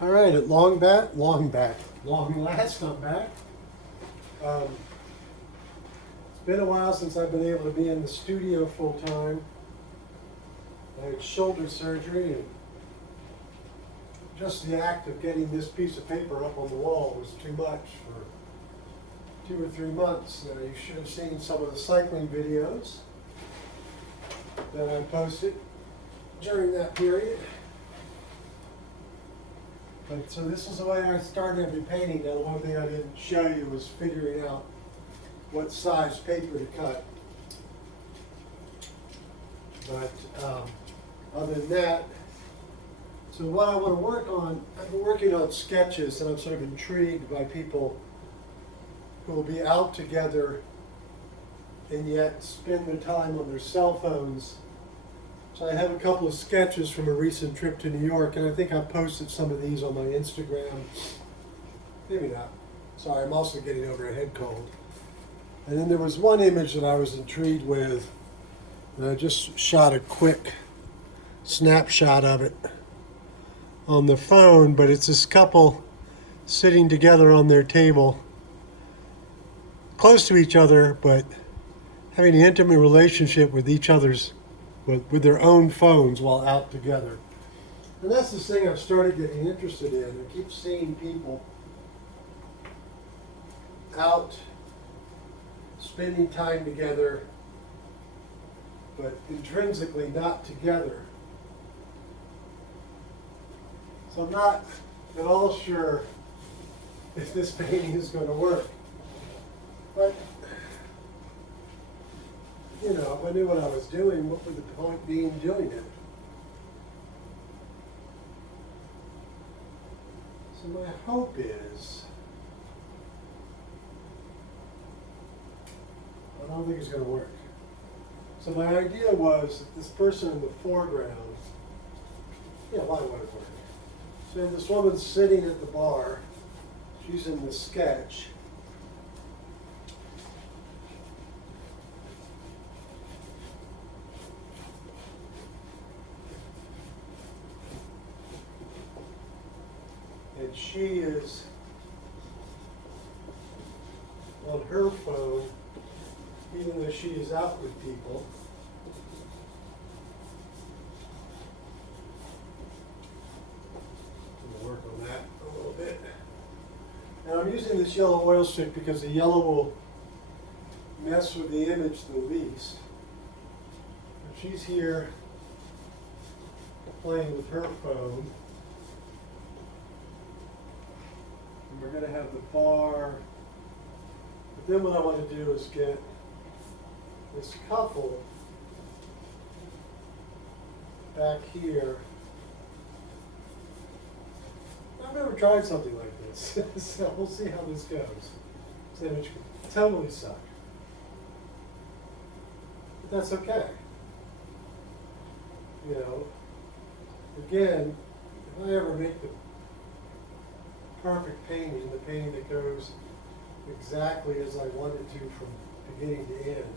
All right, at long last, I'm back. Um, it's been a while since I've been able to be in the studio full time. I had shoulder surgery, and just the act of getting this piece of paper up on the wall was too much for 2 or 3 months. Now, you should have seen some of the cycling videos that I posted during that period. But so this is the way I started every painting. Now, the one thing I didn't show you was figuring out what size paper to cut. But other than that, so what I want to work on, I've been working on sketches, and I'm sort of intrigued by people who will be out together and yet spend their time on their cell phones. So I have a couple of sketches from a recent trip to New York, and I think I posted some of these on my Instagram. Maybe not. Sorry, I'm also getting over a head cold. And then there was one image that I was intrigued with, and I just shot a quick snapshot of it on the phone, but it's this couple sitting together on their table, close to each other, but having an intimate relationship with each other's with their own phones while out together. And that's the thing I've started getting interested in. I keep seeing people out spending time together, but intrinsically not together. So I'm not at all sure if this painting is going to work. But you know, if I knew what I was doing, what would the point be in doing it? So my hope is, I don't think it's going to work. So my idea was that this person in the foreground, why would it work? So this woman's sitting at the bar, she's in the sketch. And she is on her phone, even though she is out with people. I'm going to work on that a little bit. Now I'm using this yellow oil stick because the yellow will mess with the image the least. And she's here playing with her phone. And we're going to have the bar. But then what I want to do is get this couple back here. I've never tried something like this, so we'll see how this goes. This image could totally suck. But that's okay. You know, again, if I ever make the perfect painting, the painting that goes exactly as I want it to from beginning to end,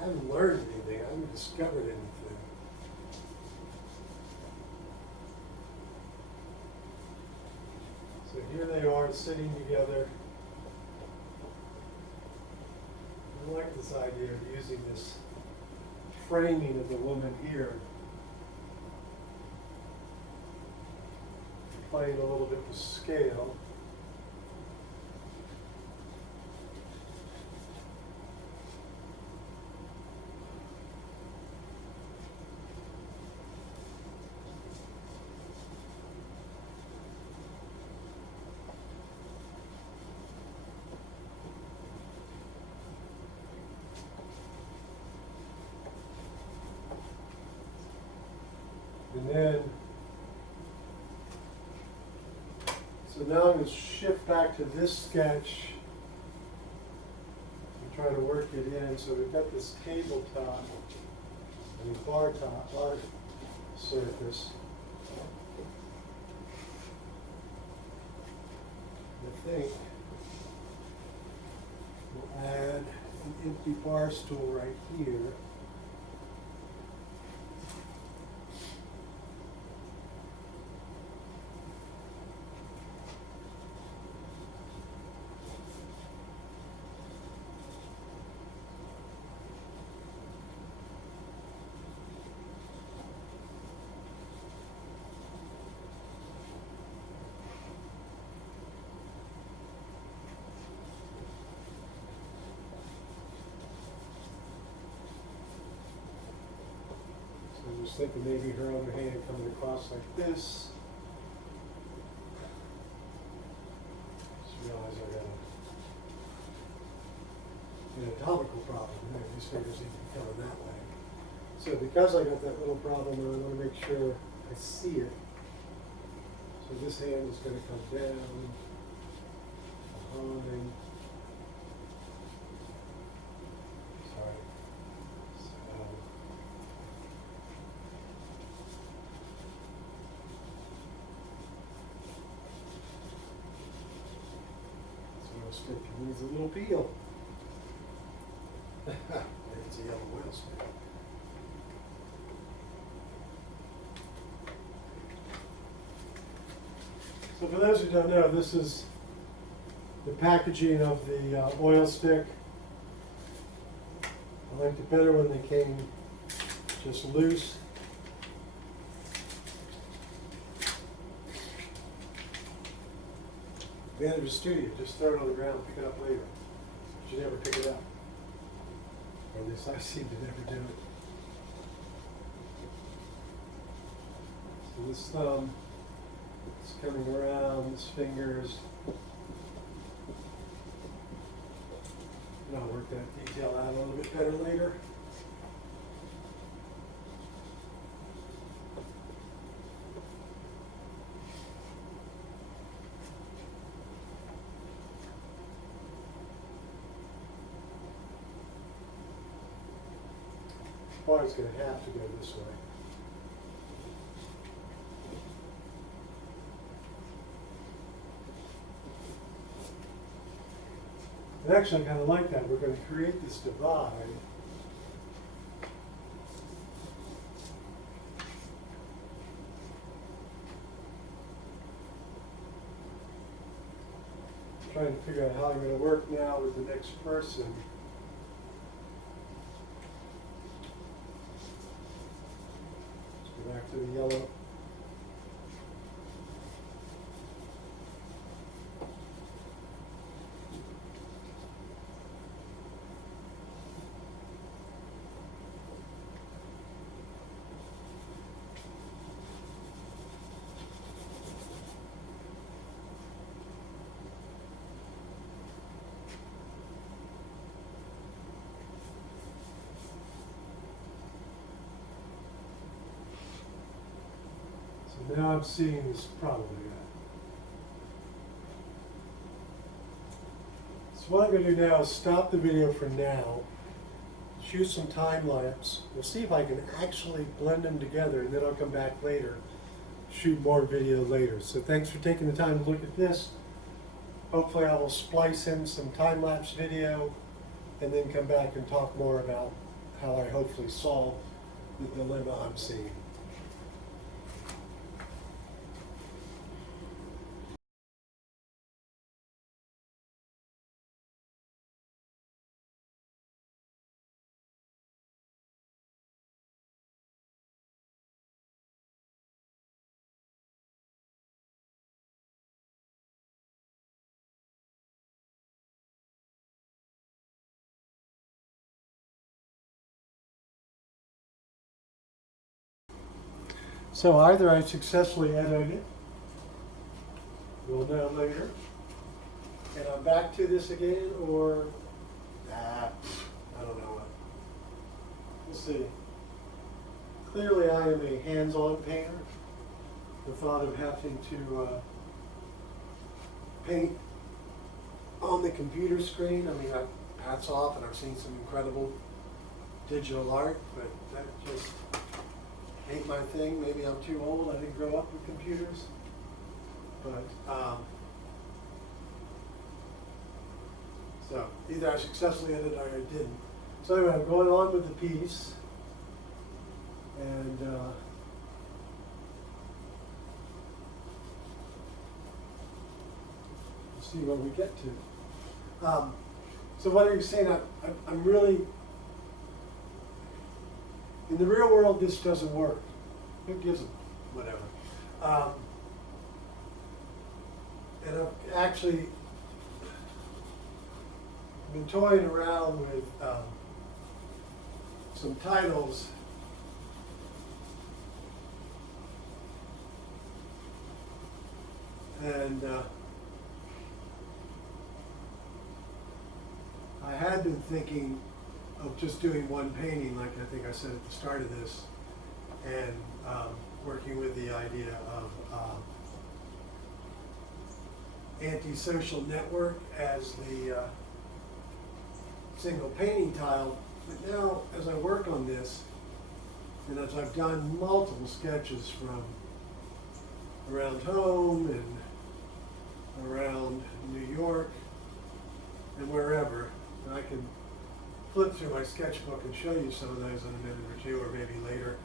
I haven't learned anything, I haven't discovered anything. So here they are sitting together. I like this idea of using this framing of the woman here, playing a little bit with scale. And then, so now I'm going to shift back to this sketch and try to work it in. So we've got this tabletop and bar surface. I think we'll add an empty bar stool right here. I was thinking maybe her other hand coming across like this. Just realized I got an anatomical problem. These fingers need to be coming that way. So because I got that little problem, I want to make sure I see it. So this hand is going to come down, behind. Sorry. So stick needs a little peel. It's a yellow whale stick. So for those who don't know, this is the packaging of the oil stick. I liked it better when they came just loose. Advantage of the studio, just throw it on the ground, pick it up later. But you never pick it up. Or at least I seem to never do it. So this thumb, it's coming around, this finger's. And I'll work that detail out a little bit better later. It's going to have to go this way. And actually, I kind of like that. We're going to create this divide. I'm trying to figure out how I'm going to work now with the next person. Back to the yellow. Now I'm seeing this probably. So what I'm going to do now is stop the video for now, shoot some time lapse. We'll see if I can actually blend them together, and then I'll come back later, shoot more video later. So thanks for taking the time to look at this. Hopefully I will splice in some time lapse video and then come back and talk more about how I hopefully solve the dilemma I'm seeing. So either I successfully edited it, we'll know later, and I'm back to this again, or I don't know. We'll see. Clearly I am a hands-on painter. The thought of having to paint on the computer screen, I mean, hats off, and I've seen some incredible digital art, but that just ain't my thing. Maybe I'm too old. I didn't grow up with computers. But, so either I successfully edited or I didn't. So anyway, I'm going on with the piece. And we'll see what we get to. So what are you saying? I'm really, in the real world, this doesn't work. Who gives a whatever? And I've actually been toying around with some titles And I had been thinking of just doing one painting, like I think I said at the start of this, and working with the idea of antisocial network as the single painting tile. But now, as I work on this, and as I've done multiple sketches from around home and around New York and wherever, and I can flip through my sketchbook and show you some of those in a minute or two, or maybe later.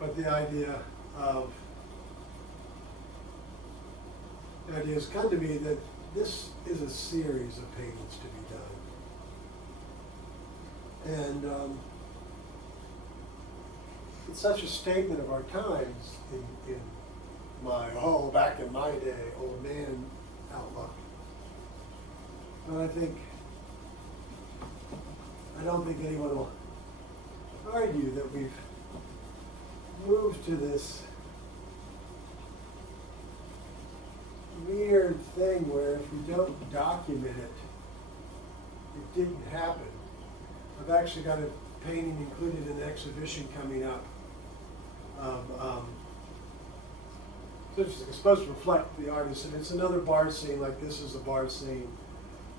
But the idea has come to me that this is a series of paintings to be done. And it's such a statement of our times in my, back in my day, old man outlook. But I don't think anyone will argue that we've moved to this weird thing where if we don't document it, it didn't happen. I've actually got a painting included in an exhibition coming up of, it's supposed to reflect the artist, and it's another bar scene, like this is a bar scene,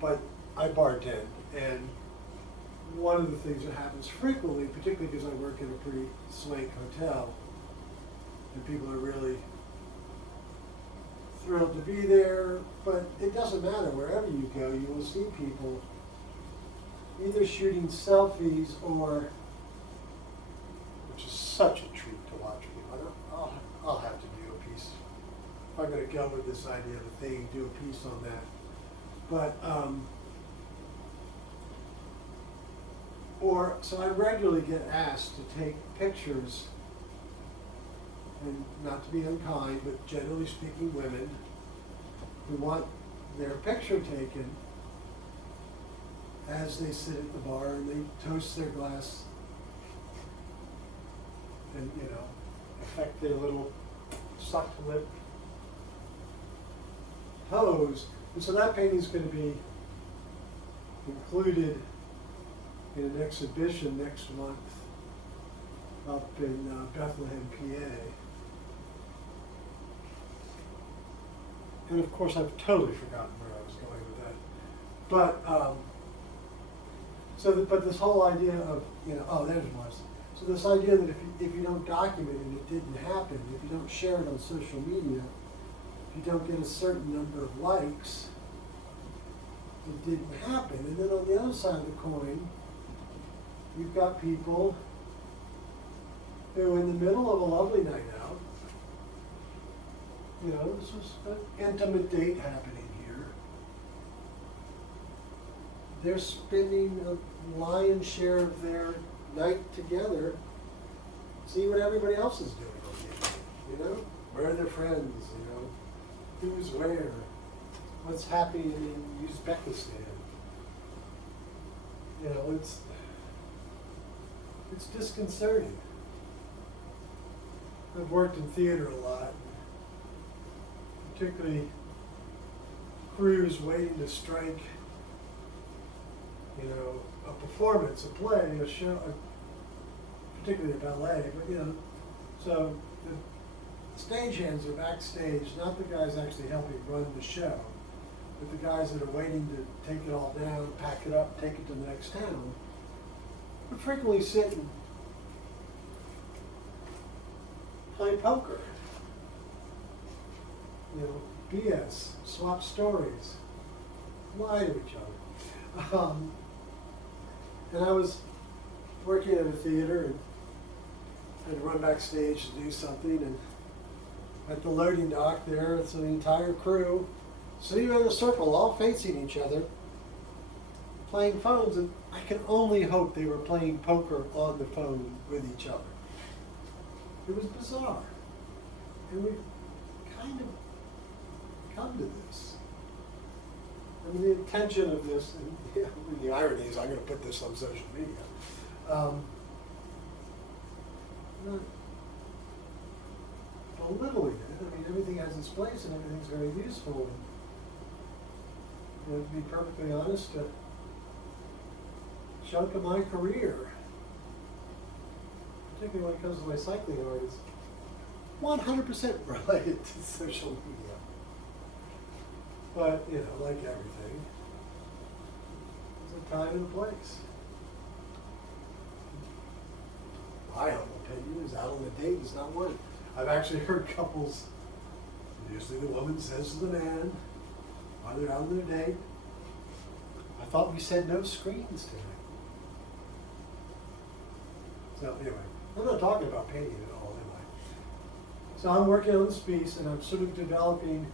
but I bartend, and one of the things that happens frequently, particularly because I work in a pretty swank hotel, and people are really thrilled to be there, but it doesn't matter. Wherever you go, you will see people either shooting selfies or, which is such a treat to watch people. I'll have to do a piece. If I'm going to go with this idea of a thing, do a piece on that. But, so I regularly get asked to take pictures, and not to be unkind, but generally speaking, women who want their picture taken as they sit at the bar and they toast their glass and, affect their little sucked lip pose. And so that painting's going to be included in an exhibition next month up in Bethlehem, PA. And of course, I've totally forgotten where I was going with that. But but this whole idea of there's was. So this idea that if you don't document it, it didn't happen. If you don't share it on social media, if you don't get a certain number of likes, it didn't happen. And then on the other side of the coin, you've got people who, in the middle of a lovely night out, this was an intimate date happening here. They're spending a lion's share of their night together. See what everybody else is doing on the internet, where are their friends, who's where, what's happening in Uzbekistan. It's disconcerting. I've worked in theater a lot, particularly crews waiting to strike, a performance, a play, a show, particularly a ballet, but so the stagehands are backstage, not the guys actually helping run the show, but the guys that are waiting to take it all down, pack it up, take it to the next town, would frequently sit and play poker. BS, swap stories, lie to each other. And I was working at a theater and had to run backstage to do something, and at the loading dock there, it's the entire crew sitting in a circle, all facing each other, playing phones, and I can only hope they were playing poker on the phone with each other. It was bizarre. And we've kind of come to this. I mean, the intention of this, and the irony is I'm going to put this on social media. belittling it. I mean, everything has its place and everything's very useful. And to be perfectly honest, a chunk of my career, particularly when it comes to my cycling art, is 100% related to social media. But, you know, like everything, there's a time and a place. My humble opinion is out on a date is not one. I've actually heard couples, usually the woman says to the man, while they're out on their date, I thought we said no screens tonight. So anyway, I'm not talking about painting at all, am I? So I'm working on this piece and I'm sort of developing,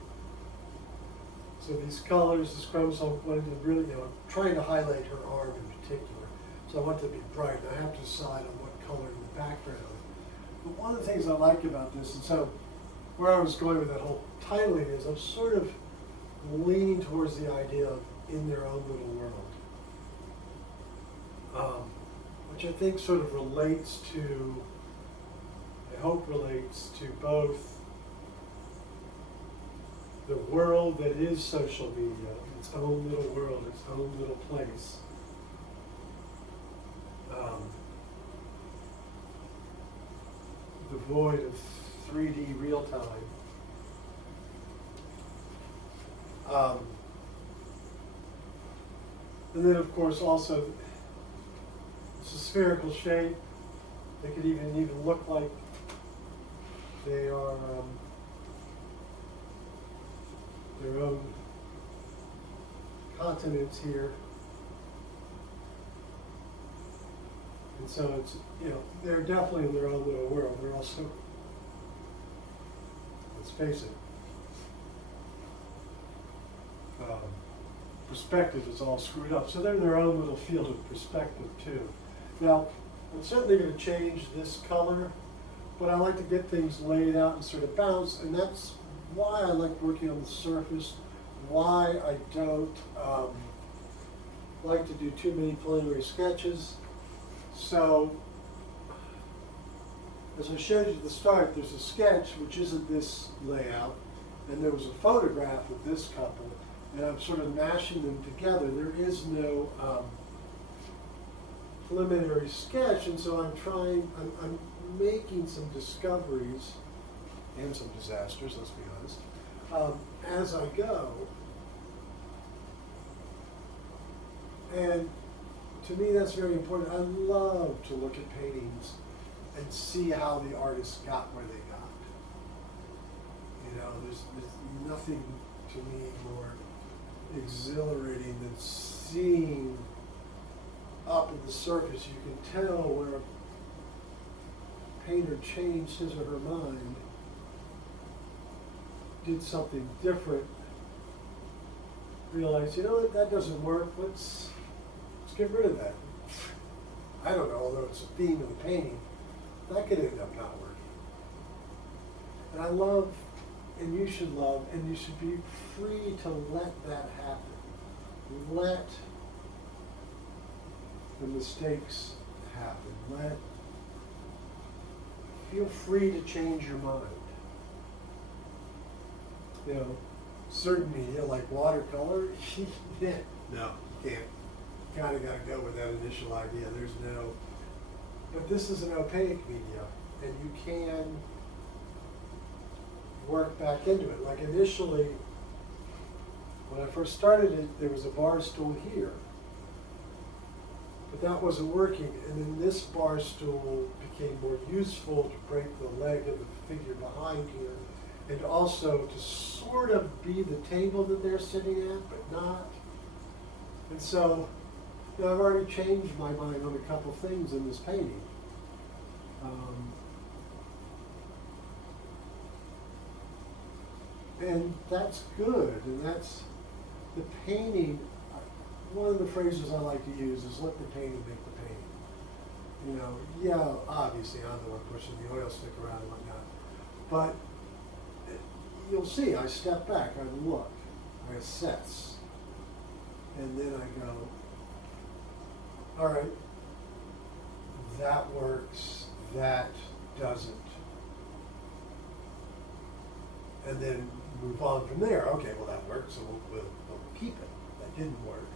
so these colors, this chromosome, wanted to really, you know, I'm trying to highlight her arm in particular. So I want it to be bright. I have to decide on what color in the background. But one of the things I like about this, and so where I was going with that whole titling is I'm sort of leaning towards the idea of in their own little world, which I think sort of relates to, I hope relates to both the world that is social media, its own little world, its own little place, devoid of 3D real time. And then, of course, also it's a spherical shape. They could even look like they are their own continents here. And so it's, you know, they're definitely in their own little world. They're also, let's face it, perspective is all screwed up. So they're in their own little field of perspective too. Now, I'm certainly going to change this color, but I like to get things laid out and sort of bounce, and that's why I like working on the surface, why I don't like to do too many preliminary sketches. So, as I showed you at the start, there's a sketch which isn't this layout, and there was a photograph of this couple, and I'm sort of mashing them together. There is no preliminary sketch, and so I'm making some discoveries and some disasters, let's be honest, as I go. And to me, that's very important. I love to look at paintings and see how the artists got where they got. You know, there's nothing to me more exhilarating than seeing up at the surface. You can tell where a painter changed his or her mind, did something different, realized, you know what, that doesn't work, let's get rid of that. I don't know, although it's a theme of the painting, that could end up not working. And I love, and you should love, and you should be free to let that happen. Let the mistakes happen. Feel free to change your mind. You know, certain media like watercolor, no, you can't. Kind of got to go with that initial idea. There's no, but this is an opaque media, and you can work back into it. Like initially, when I first started it, there was a bar stool here, but that wasn't working. And then this bar stool became more useful to break the leg of the figure behind here, and also to sort of be the table that they're sitting at, but not. And so, you know, I've already changed my mind on a couple things in this painting. And that's good, and that's the painting. One of the phrases I like to use is let the painting make the painting. You know, yeah, obviously I'm the one pushing the oil stick around and whatnot, but you'll see, I step back, I look, I assess, and then I go, all right, that works, that doesn't. and then move on from there. Okay, well that worked, so we'll keep it. That didn't work.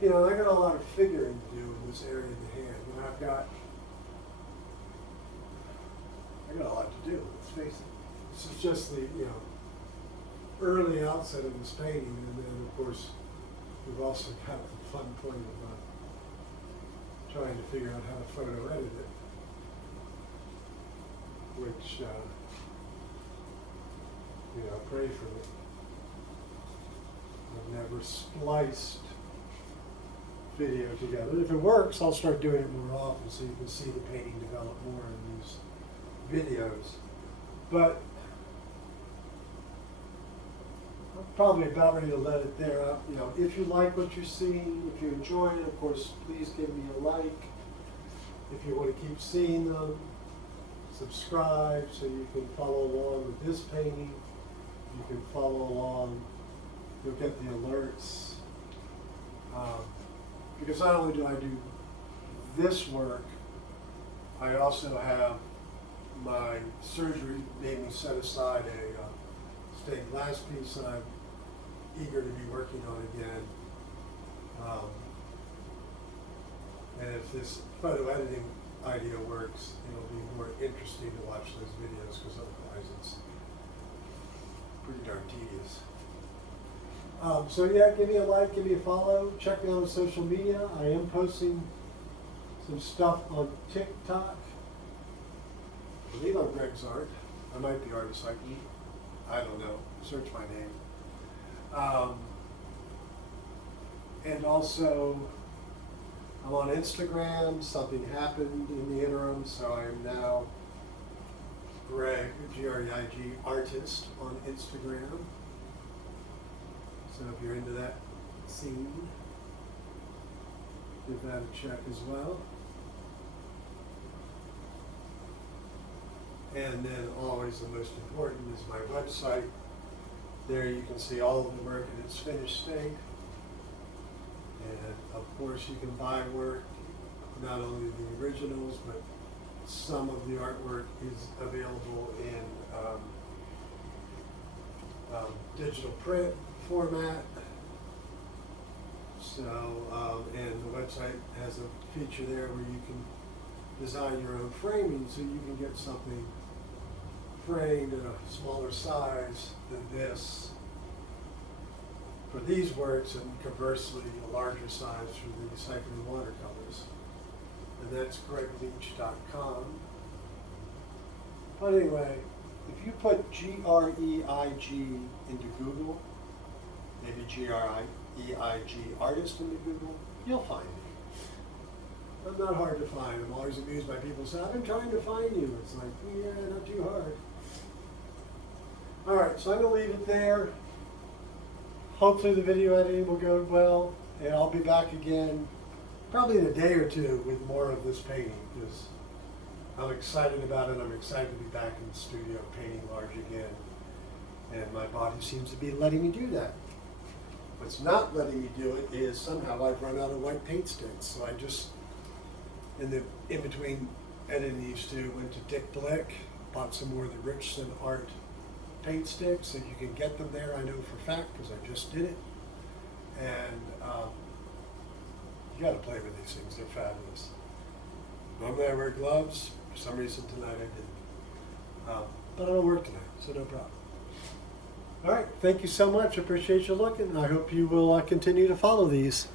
You know, I got a lot of figuring to do in this area of the hand, and I got a lot to do, let's face it. This is just the, early outset of this painting, and then of course, we've also got the fun point of trying to figure out how to photo edit it, which, pray for me. I've never spliced video together. If it works, I'll start doing it more often so you can see the painting develop more in these videos. But I'm probably about ready to let it there. If you like what you're seeing, if you enjoy it, of course, please give me a like. If you want to keep seeing them, subscribe so you can follow along with this painting. You can follow along. You'll get the alerts. Because not only do I do this work, I also have my surgery made me set aside a stained glass piece that I'm eager to be working on again. And if this photo editing idea works, it'll be more interesting to watch those videos, because otherwise it's pretty darn tedious. So yeah, give me a like, give me a follow, check me out on social media. I am posting some stuff on TikTok. I believe I'm Greg's Art. I might be Artist Like Me. I don't know. Search my name. And also, I'm on Instagram. Something happened in the interim, so I am now Greg, G-R-E-I-G, Artist on Instagram. So if you're into that scene, give that a check as well. And then always the most important is my website. There you can see all of the work in its finished state. And of course you can buy work, not only the originals, but some of the artwork is available in digital print format. So, and the website has a feature there where you can design your own framing, so you can get something framed in a smaller size than this for these works, and conversely a larger size for the Cycling watercolors. And that's gregleach.com. But anyway, if you put G-R-E-I-G into Google, maybe G-R-E-I-G artist into Google, you'll find me. I'm not hard to find. I'm always amused by people saying, I've been trying to find you. It's like, yeah, not too hard. All right, so I'm going to leave it there. Hopefully the video editing will go well, and I'll be back again probably in a day or two with more of this painting, because I'm excited about it. I'm excited to be back in the studio painting large again, and my body seems to be letting me do that. What's not letting me do it is somehow I've run out of white paint sticks, so I just, in between editing these two, went to Dick Blick, bought some more of the Richardson Art paint sticks, so you can get them there, I know for a fact, because I just did it. And you got to play with these things, they're fabulous. Normally I wear gloves, for some reason tonight I didn't. But I don't work tonight, so no problem. All right, thank you so much, appreciate you looking. I hope you will continue to follow these.